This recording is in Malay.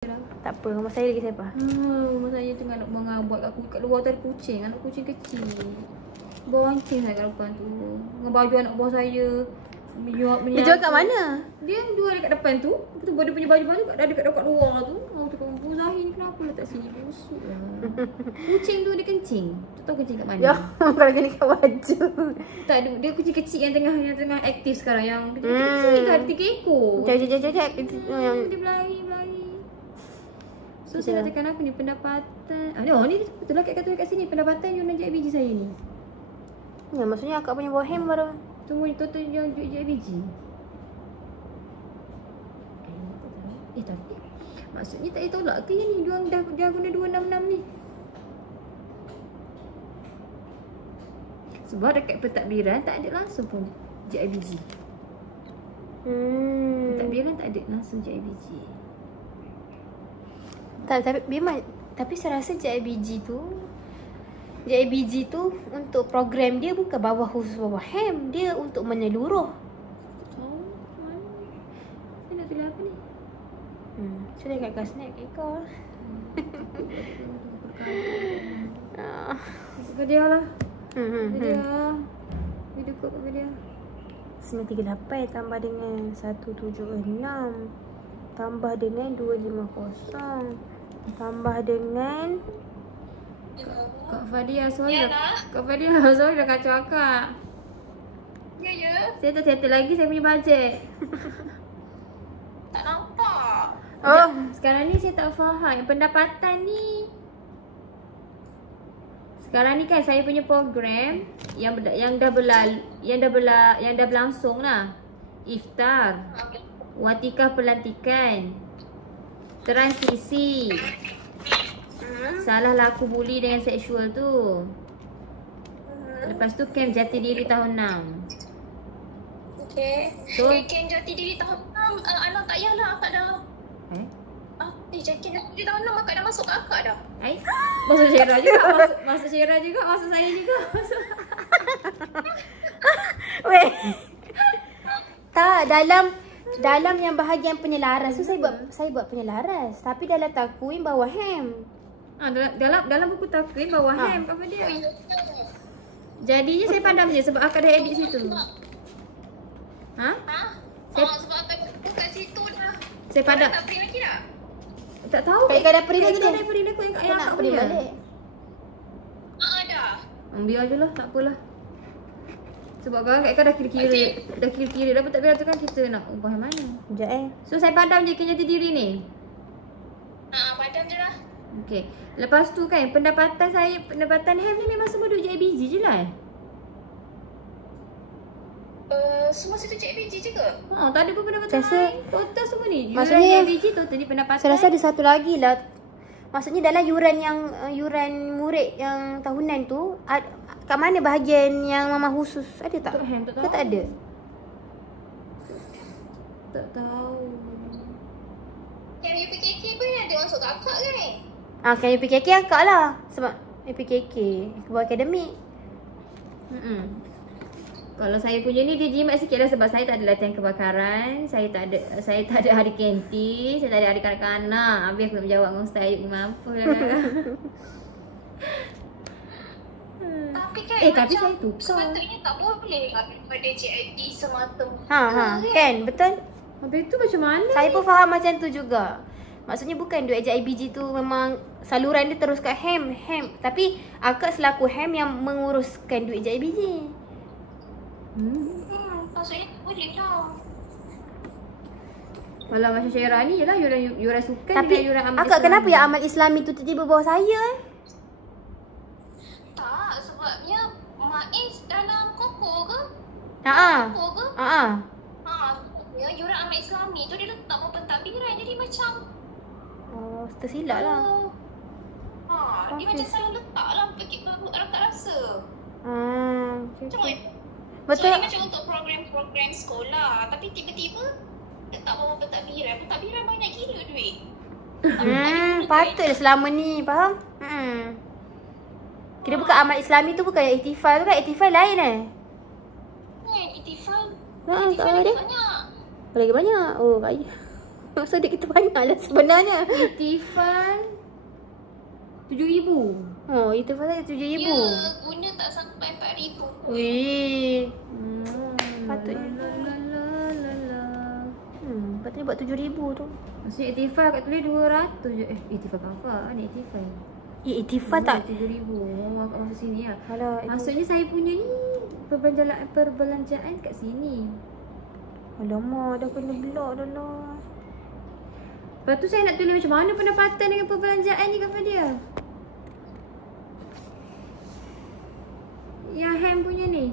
Tak apa, rumah saya lagi siapa? Rumah saya tengah nak buat kat luar tu ada kucing. Anak kucing kecil. Bonceng saya kat depan tu. Dengan baju anak buah saya. Dia jual kat mana? Dia jual dekat depan tu. Lepas tu dia punya baju-baju ada dekat luar tu. Aku cakap, Bu Zahir ni kenapa letak sini? Busuk lah. Kucing tu dia kencing. Tak tahu kencing kat mana. Ya, kalau kena kat baju. Tak, dia kucing kecil yang tengah aktif sekarang. Yang kecil kan, 3 ekor. Jap. Dia berlari. So saya nak tekan apa ni? Pendapatan. Ni betul lah kata kat sini. Pendapatan Yunan JIBG saya ni. Ya, maksudnya akak punya bawah hem baru. Tunggu ni total yang JIBG. Tapi maksudnya tak payah tolak ke yang ni? Dia guna 266 ni. Sebab dekat pentadbiran tak ada langsung pun JIBG. Pentadbiran tak ada langsung JIBG. Tapi saya rasa JIBG tu untuk program dia bukan khusus bawah hem. Dia untuk menyeluruh. Saya nak tulis apa ni? Saya dekat kat snack kau. Suka dia lah. Video call kat dia. 938 tambah dengan 176 tambah dengan 250 tambah dengan Kak Fadia, sorry dah kacau akak. Ya. Saya tak settle lagi saya punya bajet. Tak nampak. Sekarang ni saya tak faham yang pendapatan ni. Sekarang ni kan saya punya program yang dah berlangsung lah. Iftar, watikah pelantikan, transisi, salah laku buli dengan seksual tu. Lepas tu camp jati diri tahun 6. Okey. So, camp jati diri tahun 6 anak tak payahlah akak dah. Camp jati diri tahun 6 akak dah masuk ke akak dah. Masuk Syera juga, masuk Syera juga, masuk saya juga. Weh. Tak, dalam yang bahagian penyelaras tu saya buat penyelaras, tapi dalam takwim bawah hem. Dalam buku takwim bawah hem apa dia? Jadinya saya padam je sebab akak dah edit situ. Sebab akak buka situ dah. Saya padam. Tak print lagi dah. Tak tahu. Kadang-kadang print lagi dia. Kadang-kadang print aku yang akak print punya. balik. Dah. Biar je lah, tak apalah. Sebab kan kat dah kira-kira. Dah tak biar tu kan kita nak ubah yang mana. Sekejap So saya padam je jati diri ni. Padam je lah. Okey. Lepas tu kan pendapatan hem ni memang semua duit JIBG je lah. Semua situ JIBG je ke? Tak ada pun pendapatan lain. Total semua ni. Maksudnya JIBG total ni pendapatan. saya rasa ada satu lagi lah. Maksudnya dalam yuran murid yang tahunan tu, kat mana bahagian yang mama khusus? Ada tak? Untuk hem tak tahu. Tak ada. Tak tahu. Yang UPKK pun ada masuk kat akak kan? Kan UPKK akak lah. Sebab UPKK Kebuah Akademik. Kalau saya punya ni dia jimat sikit lah sebab saya tak ada latihan kebakaran. Saya tak ada hari kantin. Saya tak ada hari kanak-kanak. Habis aku nak menjawab dengan Ustaz Ayub mampu lah. Tapi kan tapi saya tukar. sepatutnya tak boleh daripada JIB semata. Kan, betul? Habis tu macam mana? Saya pun faham macam tu juga. Maksudnya bukan duit JIBG tu memang saluran dia terus kat hem. Tapi akak selaku hem yang menguruskan duit JIBG. Maksudnya tak boleh lah. Kalau macam Syera ni je lah yuran sukan. Tapi yuran amal akak Islami. kenapa yang amal Islami tu tiba-tiba bawah saya Tak, sebabnya Maiz dalam Koko ke? Koko ke? Ya, yuran amal Islami tu dia letak buat pentadbiran. Jadi macam tersilap lah. Dia macam salah letak lah. Akak rasa. Macam mana? Betul. So, dia macam untuk program-program sekolah. Tapi tiba-tiba letak bawah pentadbiran. Pentadbiran banyak gila duit. Patutlah selama ni, faham? Kira bukan amal Islami tu bukan yang ihtifal tu kan? Ihtifal lain Ihtifal. Ihtifal lagi banyak. Banyak. Lagi banyak. Kaya. So duit kita banyak lah sebenarnya. Itifan 7,000. Oh, Itifan saya 7,000. Ya, guna tak sampai 4,000. Wih. Patutnya. Patutnya buat 7,000 tu. Maksudnya Itifan kat tulis 200 je. Itifan apa? Ni Itifan. Itifan tak? 7,000. Masuk sini lah. Alah, Maksudnya saya punya ni perbelanjaan kat sini. Alamak, dah kena block dah lah. Lepas tu saya nak tulis macam mana pendapatan dengan perbelanjaan ni kat dia. Yang Ham punya ni.